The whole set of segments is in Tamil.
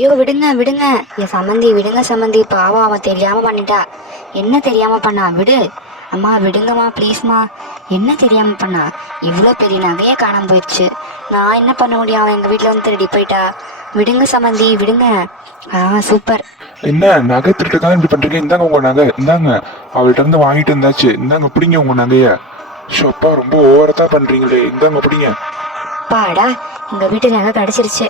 ஐயோ விடுங்க விடுங்க, என் சம்மந்தி விடுங்க சம்மந்தி, பாவம் அவன் தெரியாம பண்ணிட்டா. என்ன தெரியாம பண்ணா? விடு அம்மா, விடுங்கம்மா ப்ளீஸ்மா. என்ன தெரியாம பண்ணா? இவ்வளோ பெரிய நகையே காணாம போயிடுச்சு. நான் என்ன பண்ண முடியும்? அவன் எங்கள் வீட்டில் வந்து திருடி போயிட்டா. விடுங்க சம்மந்தி விடுங்க. சூப்பர். என்ன நகை திருட்டுக்காக இப்படி பண்றீங்க? இந்தாங்க உங்க நகை, இந்தாங்க. அவள்கிட்ட இருந்து வாங்கிட்டு இருந்தாச்சு, இந்தாங்க பிடிங்க உங்க நகைய. ஷோப்பா ரொம்ப ஓவரத்தா பண்றீங்களே, இந்தாங்க பிடிங்க. பாடா, எங்கள் வீட்டு நகை கிடச்சிருச்சு.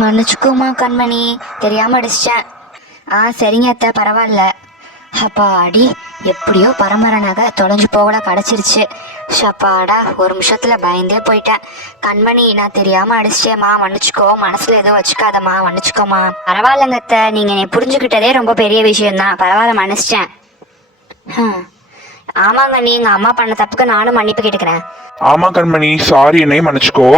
மன்னிச்சுக்கோமா கண்மணி, தெரியாமல் அடிச்சிட்டேன். சரிங்க அத்தை, பரவாயில்ல. அப்பாடி, எப்படியோ பரம்பரை நகை தொலைஞ்சு போகல கிடச்சிருச்சு. ஷப்பாடா, ஒரு நிமிஷத்தில் பயந்தே போயிட்டேன். கண்மணி, நான் தெரியாமல் அடிச்சிட்டேம்மா, மன்னிச்சுக்கோ. மனசில் எதுவும் வச்சுக்காதம்மா, மன்னிச்சுக்கோமா. பரவாயில்லங்க அத்தை, நீங்கள் என்னை புரிஞ்சுக்கிட்டதே ரொம்ப பெரிய விஷயம்தான். பரவாயில்ல, மன்னிச்சிட்டேன். ஆமாங்க, நீங்கள் அம்மா பண்ண தப்புக்கு நானும் மன்னிப்பு கேட்டுக்கிறேன். ஆமா கண்மணி, சாரி, என்னையும் மன்னிச்சுக்கோ.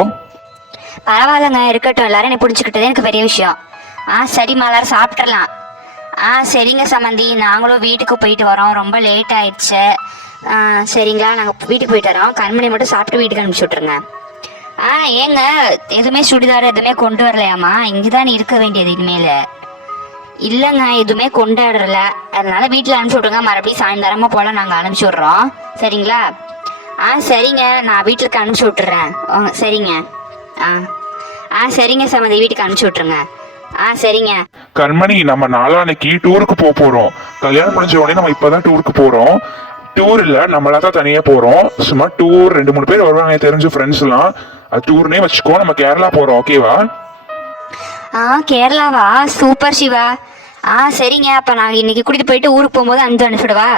பரவாயில்லங்க, இருக்கட்டும். எல்லாரும் என்னை புரிஞ்சுக்கிட்டதே எனக்கு பெரிய விஷயம். சரிம்மா, எல்லாரும் சாப்பிட்றலாம். சரிங்க சம்மந்தி, நாங்களும் வீட்டுக்கு போயிட்டு வரோம். ரொம்ப லேட் ஆயிடுச்சு. சரிங்களா, நாங்கள் வீட்டுக்கு போயிட்டு வரோம். கண்மணி மட்டும் சாப்பிட்டு வீட்டுக்கு அனுப்பிச்சி விட்ருங்க. ஏங்க, எதுவுமே சுடிதார் எதுவுமே கொண்டு வரலையாம்மா? இங்கே தான் இருக்க வேண்டியது இனிமேல். இல்லைங்க, எதுவுமே கொண்டாடுறல, அதனால வீட்டில் அனுப்பிச்சி விட்ருங்க. மறுபடியும் சாயந்தரமாக போல் நாங்கள் அனுப்பிச்சி விட்றோம். சரிங்களா? சரிங்க, நான் வீட்டுக்கு அனுப்பிச்சி விட்டுறேன். சரிங்க. சரிங்க சம்மந்தி, வீட்டுக்கு அனுப்பிச்சி விட்ருங்க. சரிங்க. கண்மணி, நம்ம நாளான்னைக்கு டூருக்கு போறோம். கல்யாணம் முடிஞ்ச உடனே நம்ம இப்பதான் டூருக்கு போறோம். டூர் இல்ல, நம்மளா தான் தனியா போறோம். சும்மா டூர், 2-3 பேர் வருவாங்க, தெரிஞ்ச ஃப்ரெண்ட்ஸ் எல்லாம். அது டூர்னே வச்சுக்கோ. நம்ம கேரளா போறோம், ஓகேவா? கேரளாவா? சூப்பர் சிவா. சரிங்க, அப்போ நாங்கள் இன்னைக்கு கூட்டிகிட்டு போயிட்டு ஊருக்கு போகும்போது அனுப்பிச்சுடுவா?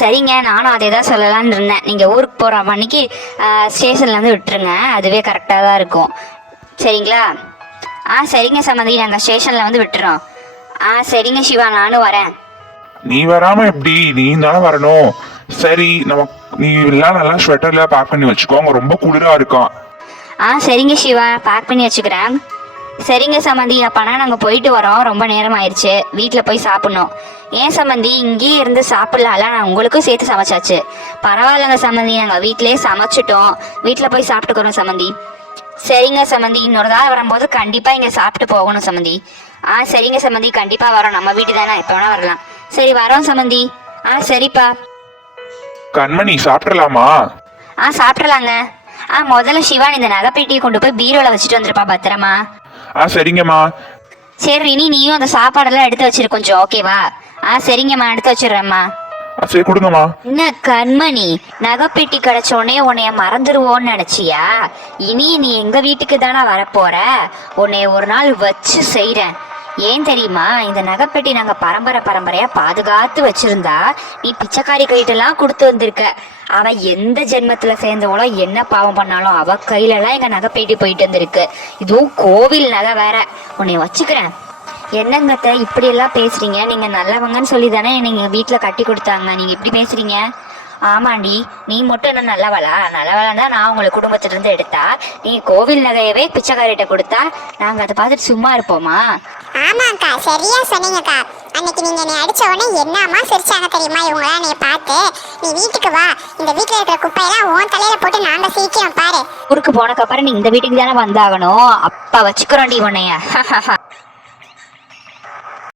சரிங்க, நானும் அதே தான் சொல்லலான்னு இருந்தேன். நீங்கள் ஊருக்கு போகிற அன்னைக்கு ஸ்டேஷனில் வந்து விட்டுருங்க, அதுவே கரெக்டாக தான் இருக்கும். சரிங்களா? சரிங்க சம்மந்தி, நாங்கள் ஸ்டேஷனில் வந்து விட்டுறோம். சரிங்க சிவா, நானும் வரேன். நீ வராம எப்படி? நீ தானே வரணும். சரி, நம்ம நீ எல்லாம் நல்லா ஸ்வெட்டர்ல பேக் பண்ணி வச்சுக்கோ, அங்க ரொம்ப குளிரா இருக்கும். சரிங்க சிவா, பேக் பண்ணி வச்சுக்கிறேன். சரிங்க சம்மந்தி, அப்போனா நாங்கள் போயிட்டு வரோம். ரொம்ப நேரம் ஆயிடுச்சு, வீட்டில் போய் சாப்பிட்ணும். ஏன் சம்மந்தி, இங்கேயே இருந்து சாப்பிட்லாம்ல? நான் உங்களுக்கும் சேர்த்து சமைச்சாச்சு. பரவாயில்லைங்க சம்மந்தி, நாங்கள் வீட்டிலேயே சமைச்சிட்டோம். வீட்டில் போய் சாப்பிட்டுக்கிறோம் சம்மந்தி. சரிங்க சம்மந்தி, இன்னொரு நாள் வரும்போது கண்டிப்பாக இங்கே சாப்பிட்டு போகணும் சம்மந்தி. சரிங்க சம்மந்தி, கண்டிப்பாக வரோம். நம்ம வீட்டு தானே, எப்போ வேணா வரலாம். சரி, வரோம் சம்மந்தி. சரிப்பா. கண்மணி, சாப்பிடலாமா? சாப்பிட்றலாங்க. முதல்ல சிவான் இந்த நகைப்பெட்டியை கொண்டு போய் பீரோல வச்சுட்டு வந்துருப்பா, பத்திரமா. சரிங்கம்மா. சரி, நீயும் அந்த சாப்பாடெல்லாம் எடுத்து வச்சிரு கொஞ்சம், ஓகேவா? சரிங்கம்மா, எடுத்து வச்சிடுறேம்மா. சரி, கொடுங்கம்மா. என்ன கண்மணி, நகைப்பெட்டி கிடைச்சோடனே உன்னைய மறந்துடுவோன்னு நினைச்சியா? இனி நீ எங்க வீட்டுக்கு தானே வரப்போற. உன்னைய ஒரு நாள் வச்சு செய்றேன். ஏன் தெரியுமா? இந்த நகைப்பெட்டி நாங்க பரம்பரையா பாதுகாத்து வச்சிருந்தா நீ பிச்சைக்காரி கைட்டெல்லாம் கொடுத்து வந்திருக்க. அவ எந்த ஜென்மத்துல சேர்ந்தவளோ, என்ன பாவம் பண்ணாலும் அவ கையில எல்லாம் எங்க நகைப்பெட்டி போயிட்டு வந்திருக்கு. இதுவும் கோவில் நகை வேற. உன்னை வச்சுக்கிறேன். என்னங்கத்த இப்படி எல்லாம் பேசுறீங்க? நீங்க நல்லவங்கன்னு சொல்லி தானே நீங்க வீட்டுல கட்டி கொடுத்தாங்க, நீங்க இப்படி பேசுறீங்க? ஆமாண்டி, நீ மட்டும் என்ன நல்லவளா? நல்லவளா தான் நான் உங்களை குடும்பத்துல இருந்து எடுத்தா. நீங்க கோவில் நகையவே பிச்சைக்காரிட்ட கொடுத்தா நாங்க அதை பார்த்துட்டு சும்மா இருப்போமா? ஆமாக்கா, சரியா சொன்னீங்கக்கா. அன்னைக்கு நீங்க என்னை அடிச்ச உடனே என்னம்மா சிரிச்சாங்க தெரியுமா இவங்களாம் என்னை பார்த்து? நீ வீட்டுக்கு வா, இந்த வீட்டுல இருக்கிற குப்பையெல்லாம் உன் தலையில போட்டு நாங்க சீக்கிரம் பாரு. ஊருக்கு போனக்கப்புறம் நீ இந்த வீட்டுக்கு தானே வந்தாகணும். அப்பா வச்சுக்கிறோண்டி உன்னைய.